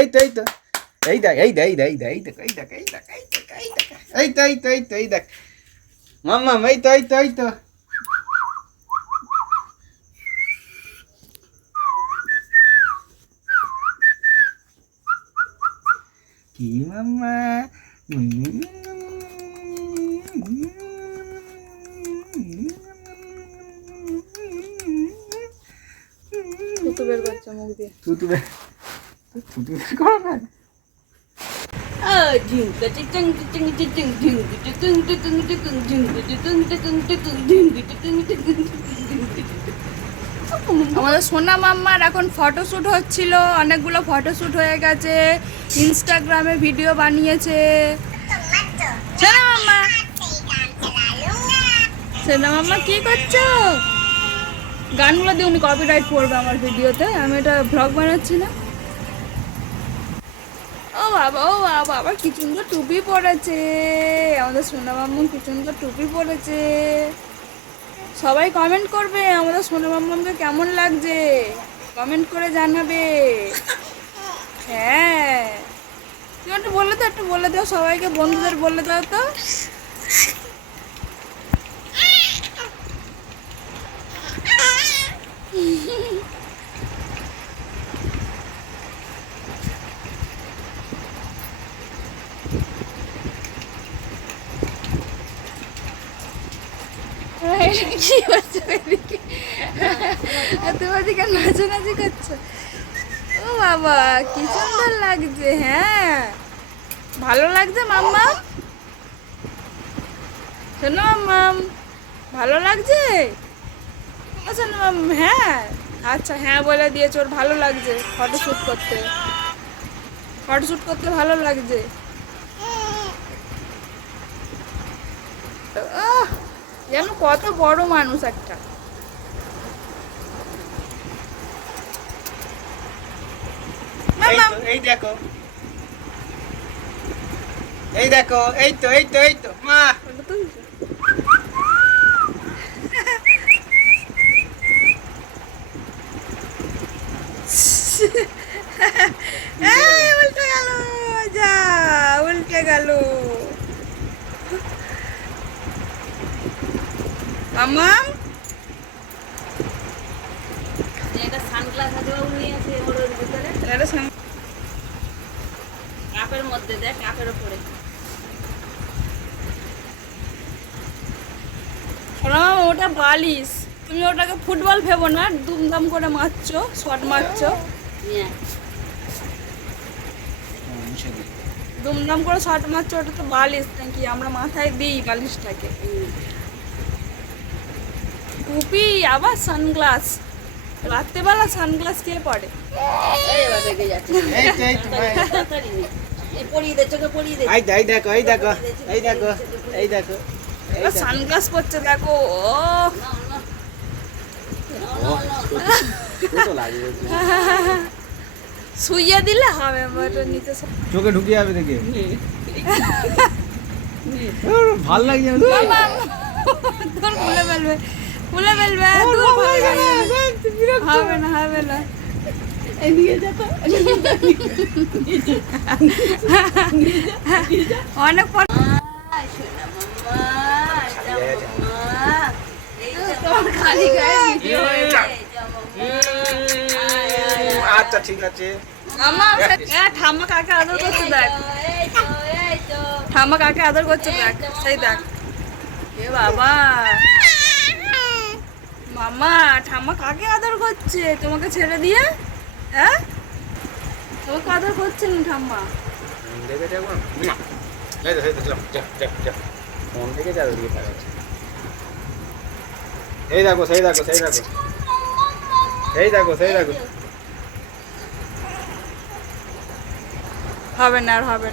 এই তো এই তো এই দেখ এই দেখ এই দেখ এই দেখ এই দেখ এই দেখ এই দেখ এই দেখ এই তো এই তো এই তো এই দেখ মাম্মা এই তো এই তো এই তো কি মাম্মা থুতু বের করছে মুখ দিয়ে। থুতু বের করো না। আমাদের সোনা মাম্মার এখন ফটোশ্যুট হচ্ছিল, অনেকগুলো ফটোশ্যুট হয়ে গেছে, ইনস্টাগ্রামে ভিডিও বানিয়েছে। সোনা মাম্মা, সোনা মাম্মা কি করছো? গানগুলো দিয়ে উনি কপিরাইট পড়বে আমার ভিডিওতে, আমি এটা ভ্লগ বানাচ্ছি না। ও বাবা ও বাবা, আবার কি সুন্দর টুপি পরেছে আমাদের সোনা মাম্মা, কি সুন্দর টুপি পরেছে। সবাই কমেন্ট করবে আমাদের সোনা মাম্মাকে কেমন লাগছে, কমেন্ট করে জানাবে। হ্যাঁ তুমি একটু বলে দাও সবাইকে, বন্ধুদের বলে দাও তো। কি করছো এদিকে? তুমি ওদিকে নাচানাচি করছো? ও বাবা কি সুন্দর লাগছে। হ্যাঁ ভালো লাগছে মাম্মা, শোনো মাম্মাম ভালো লাগছে? শোনো মাম, হ্যাঁ আচ্ছা হ্যাঁ বলে দিয়েছ, ওর ভালো লাগছে ফটোশ্যুট করতে, ফটোশ্যুট করতে ভালো লাগছে। যেন কত বড় মানুষ একটা। এই দেখো এই দেখো এই তো এই তো এই তো মা উল্টে গেল, যা উল্টে গেল। মাম্মাম এটা সানগ্লাস আছে বাবু নিয়ে আছে ওর ভিতরে, এটা কাপের মধ্যে দেখ, কাপের উপরে। ওটা বালিশ, তুমি ওটাকে ফুটবল ভেবো না, দুমদাম করে মারছো, শট মারছো, দুমদাম করে শট মারছো, ওটা তো বালিশ নাকি, আমরা মাথায় দিই বালিশটাকে। টুপি আবার সানগ্লাস, রাত্রেবেলা সানগ্লাস কে পরে? এই দেখো এই দেখো এই দেখো এই দেখো সানগ্লাস পরছে দেখো। শুইয়ে দিলে হবে, নিচে চোখে ঢুকে যাবে দেখে, ভাল লাগছে। তোর খুলে ফেলবে, খুলে ফেলবে, হবে না হবে না। অনেক পর আচ্ছা ঠিক আছে। ঠাম্মা কাকে আদর করছে দেখ, ঠাম্মা কাকে আদর করছে দেখ, সেই দেখ। এ বাবা মামা, ঠাম্মা কাকে আদর করছে তোমাকে ছেড়ে দিয়ে? হ্যাঁ তোমাকে আদর করছে না ঠাম্মা? এই দেখো সেই দেখো সেই দেখো এই দেখো সেই দেখো। হবে না আর হবে না।